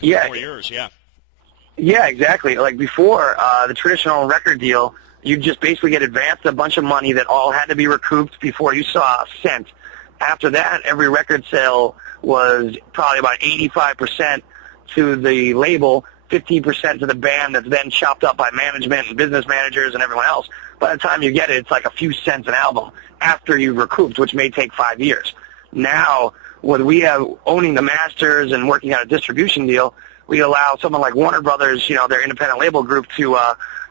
Yeah, before yours, yeah. yeah, exactly. Like before, the traditional record deal, you just basically get advanced a bunch of money that all had to be recouped before you saw a cent. After that, every record sale was probably about 85% to the label, 15% to the band that's then chopped up by management and business managers and everyone else. By the time you get it, it's like a few cents an album after you've recouped, which may take 5 years. Now, when we have owning the masters and working on a distribution deal, we allow someone like Warner Brothers, their independent label group, to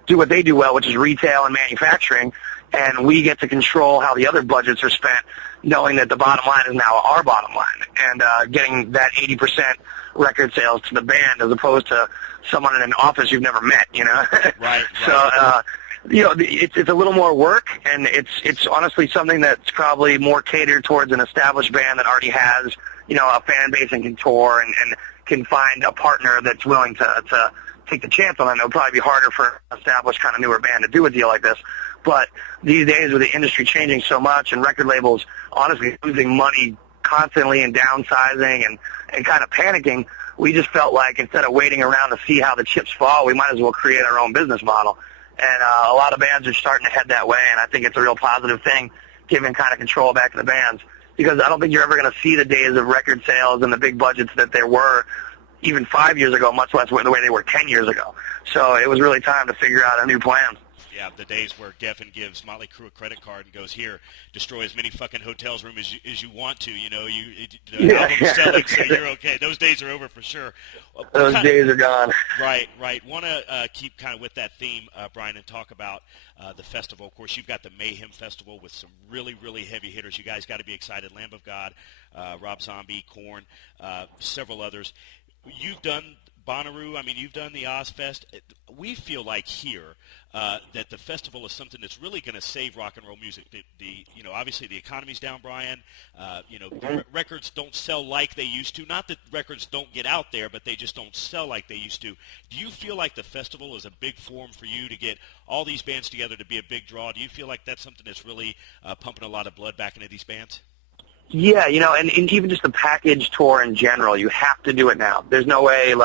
do what they do well, which is retail and manufacturing, and we get to control how the other budgets are spent, knowing that the bottom line is now our bottom line, and getting that 80% record sales to the band as opposed to someone in an office you've never met, Right. So, it's a little more work, and it's honestly something that's probably more catered towards an established band that already has, a fan base and can tour and can find a partner that's willing to take the chance on it. It'll probably be harder for an established kind of newer band to do a deal like this. But these days with the industry changing so much and record labels honestly losing money constantly and downsizing and kind of panicking, we just felt like instead of waiting around to see how the chips fall, we might as well create our own business model. And a lot of bands are starting to head that way, and I think it's a real positive thing, giving kind of control back to the bands. Because I don't think you're ever going to see the days of record sales and the big budgets that there were even 5 years ago, much less the way they were 10 years ago. So it was really time to figure out a new plan. Yeah, the days where Geffen gives Motley Crue a credit card and goes, here, destroy as many fucking hotels rooms as you want to, the album's selling, so you're okay. Those days are over for sure. Those days are gone. Right. Want to keep kind of with that theme, Brian, and talk about the festival. Of course, you've got the Mayhem Festival with some really, really heavy hitters. You guys got to be excited. Lamb of God, Rob Zombie, Korn, several others. You've done Bonnaroo, you've done the Ozfest. We feel like here that the festival is something that's really going to save rock and roll music. Obviously the economy's down, Brian. Records don't sell like they used to. Not that records don't get out there, but they just don't sell like they used to. Do you feel like the festival is a big forum for you to get all these bands together to be a big draw? Do you feel like that's something that's really pumping a lot of blood back into these bands? Yeah, and even just the package tour in general, you have to do it now. There's no way,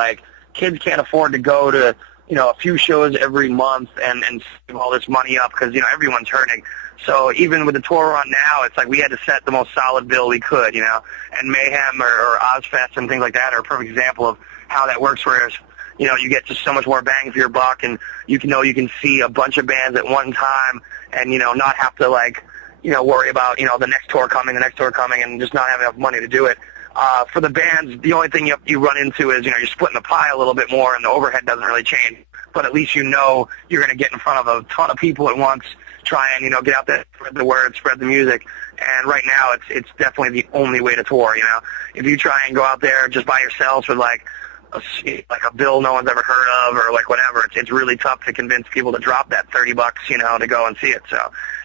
kids can't afford to go to, a few shows every month and save all this money up because, everyone's hurting. So even with the tour we're on now, it's like we had to set the most solid bill we could, and Mayhem or Ozfest and things like that are a perfect example of how that works, whereas, you get just so much more bang for your buck, and you can see a bunch of bands at one time and, not have to, worry about, the next tour coming, and just not have enough money to do it. For the bands, the only thing you run into is, you're splitting the pie a little bit more, and the overhead doesn't really change. But at least you're going to get in front of a ton of people at once, try and, get out there, spread the word, spread the music. And right now, it's definitely the only way to tour, If you try and go out there just by yourself with, a bill no one's ever heard of or whatever, it's really tough to convince people to drop that $30, to go and see it. So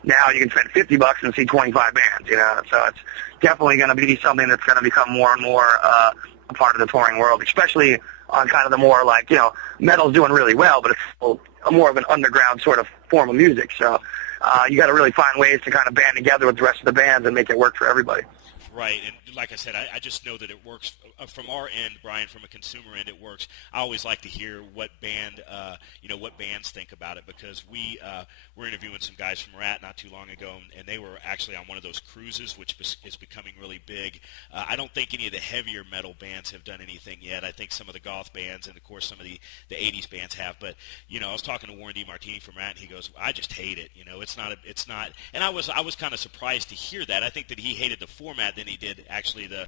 now you can spend $50 and see 25 bands, So it's definitely going to be something that's going to become more and more a part of the touring world, especially on kind of the more metal's doing really well, but it's still more of an underground sort of form of music. So you got to really find ways to kind of band together with the rest of the bands and make it work for everybody. Right, and like I said, I just know that it works from our end, Brian. From a consumer end, it works. I always like to hear what what bands think about it, because we were interviewing some guys from Rat not too long ago, and they were actually on one of those cruises, which is becoming really big. I don't think any of the heavier metal bands have done anything yet. I think some of the goth bands and of course some of the 80s bands have. But I was talking to Warren DeMartini from Rat, and he goes, "I just hate it. It's not." And I was kind of surprised to hear that. I think that he hated the format than he did actually the